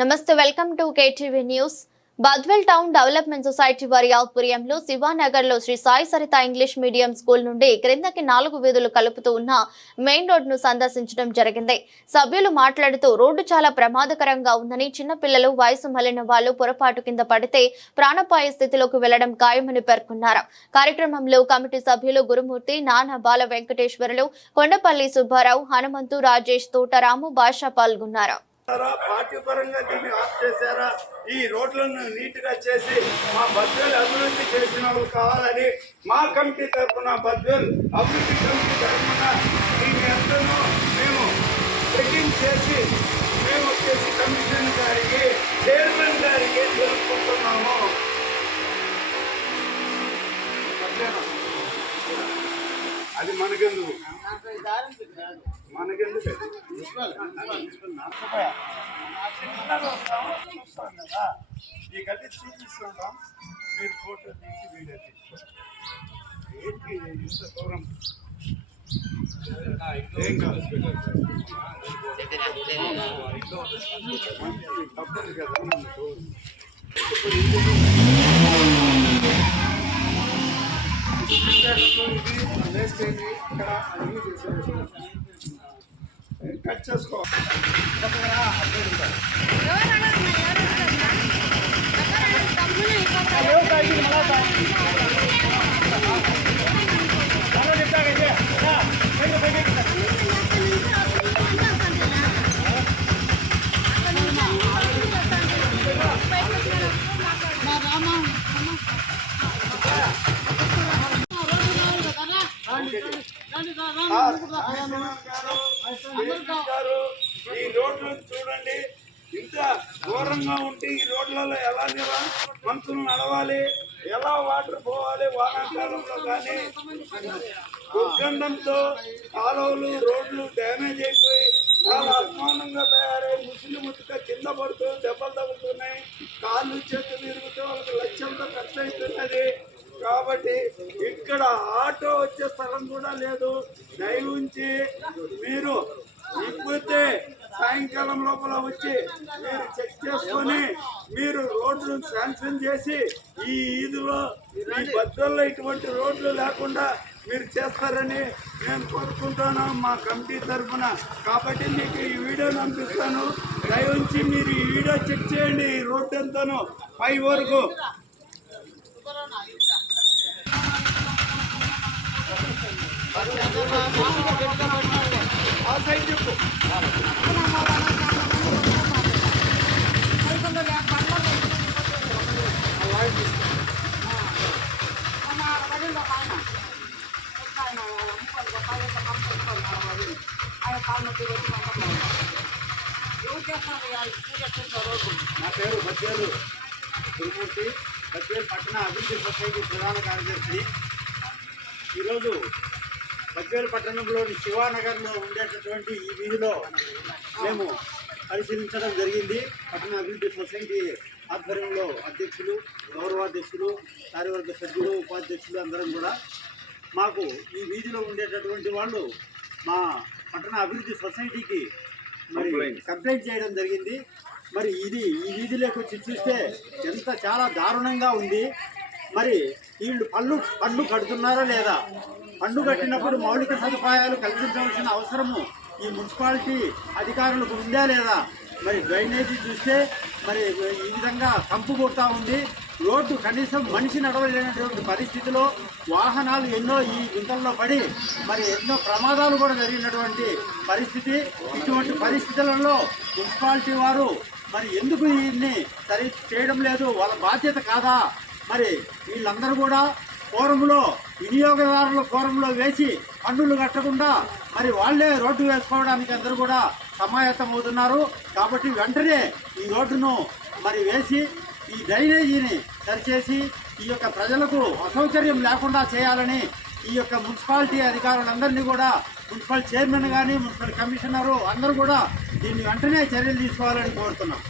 నమస్తే welcome to KTV news. Badvel town development society వారి ఆధ్వర్యంలో శివానగర్లో Sri Sai Saritha English medium school నుండి క్రిందకి నాలుగు వీధులు కలుపుతూ ఉన్న మెయిన్ రోడ్ను సందర్శించడం జరిగింది. సభ్యులు మాట్లాడుతూ రోడ్డు చాలా ప్రమాదకరంగా ఉందని చిన్నపిల్లలు వయసు మళ్ళిన వాళ్ళు పొరపాటు కింద పడితే ప్రాణపాయ స్థితిలోకి వెళ్ళడం ఖాయమని పేర్కొన్నారు. కార్యక్రమంలో కమిటీ సభ్యులు గురుమూర్తి నాన్న బాల వెంకటేశ్వరులు కొండపల్లి సుబ్బారావు హనుమంతు రాజేష్ తోటరాము భాష పాల్గొన్నారు. పార్టీ పరంగా దీన్ని ఆఫ్ చేశారా? ఈ రోడ్లను నీట్గా చేసి మా బద్వేల్ అభివృద్ధి చేసిన కావాలని మా కమిటీ తరఫున బద్వేల్ అభివృద్ధి కమిటీ తరఫున దీన్ని అందరూ మేము చెక్కింగ్ చేసి మేము వచ్చేసి కమిటీ అది మనకెందుకు? మనకెందుకు? ఈ గది చూపిస్తుంటాం. మీరు ఫోటో తీసి వీడియో తీసుకోండి. ఏంటి ఇంత దూరం తప్పదు కదా. మనకు వేస్టేజ్ ఇక్కడ అన్ని చేసేసి కట్ చేసుకో గారు ఈ రోడ్లు చూడండి. ఇంత ఘోరంగా ఉంటే ఈ రోడ్లలో ఎలా మనుషులు నడవాలి? ఎలా వాటర్ పోవాలి వానాకాలంలో కానీ? దుర్గంధంతో కాలువలు రోడ్లు డ్యామేజ్ అయిపోయి చాలా అధ్వానంగా తయారై ముసిలి ముసుక కింద పడుతూ దెబ్బలు తగులుతున్నాయి. కాళ్ళు చేతులు విరుగుతూ వాళ్ళకి లక్ష్యంతో ఖర్చు అవుతున్నది కాబట్టి ఇక్కడ ఆటో వచ్చే స్థలం కూడా లేదు. దయ ఉంచి మీరు ఇప్పుడే సాయంకాలం లోపల వచ్చి మీరు చెక్ చేసుకొని మీరు రోడ్లు శాంక్షన్ చేసి ఈ ఈదులో ఈ బద్దల్లో ఇటువంటి రోడ్లు లేకుండా మీరు చేస్తారని నేను కోరుకుంటాను మా కమిటీ తరఫున. కాబట్టి మీకు ఈ వీడియో పంపిస్తాను. దయ ఉంచి మీరు ఈ వీడియో చెక్ చేయండి. ఈ రోడ్డు ఎంతనో పై వరకు. నా పేరు బద్వేలు తిరుమూర్తి బద్వేలు పట్టణ అభివృద్ధి సొసైటీ ప్రధాన కార్యదర్శి. ఈరోజు బద్వేలు పట్టణంలోని శివానగర్లో ఉండేటటువంటి ఈ వీధిలో మేము పరిశీలించడం జరిగింది. పట్టణ అభివృద్ధి సొసైటీ ఆధ్వర్యంలో అధ్యక్షులు గౌరవాధ్యక్షులు కార్యవర్గ సభ్యులు ఉపాధ్యక్షులు అందరం కూడా మాకు ఈ వీధిలో ఉండేటటువంటి వాళ్ళు మా పట్టణ అభివృద్ధి సొసైటీకి మరి కంప్లైంట్ చేయడం జరిగింది. మరి ఇది ఈ వీధిలోకి వచ్చి చూస్తే ఎంత చాలా దారుణంగా ఉంది. మరి వీళ్ళు పన్ను పన్ను కడుతున్నారా లేదా? పన్ను కట్టినప్పుడు మౌలిక సదుపాయాలు కల్పించవలసిన అవసరము. ఈ మున్సిపాలిటీ అధికారులకు ఉందా లేదా? మరి డ్రైనేజీ చూస్తే మరి ఈ విధంగా కంపు కొడతా ఉంది. రోడ్డు కనీసం మనిషి నడవలేనటువంటి పరిస్థితిలో వాహనాలు ఎన్నో ఈ గుంతల్లో పడి మరి ఎన్నో ప్రమాదాలు కూడా జరిగినటువంటి పరిస్థితి. ఇటువంటి పరిస్థితులలో మున్సిపాలిటీ వారు మరి ఎందుకు దీన్ని సరి చేయడం లేదు? వాళ్ళ బాధ్యత కాదా? మరి వీళ్ళందరూ కూడా ఫోరంలో వినియోగదారుల ఫోరంలో వేసి పన్నులు కట్టకుండా మరి వాళ్ళే రోడ్డు వేసుకోవడానికి అందరూ కూడా సమాయత్తం అవుతున్నారు కాబట్టి వెంటనే ఈ రోడ్డును మరి వేసి ఈ డ్రైనేజీని సరిచేసి ఈ యొక్క ప్రజలకు అసౌకర్యం లేకుండా చేయాలని ఈ యొక్క మున్సిపాలిటీ అధికారులందరినీ కూడా మున్సిపల్ చైర్మన్ కానీ మున్సిపల్ కమిషనరు అందరూ కూడా దీన్ని వెంటనే చర్యలు తీసుకోవాలని కోరుతున్నాం.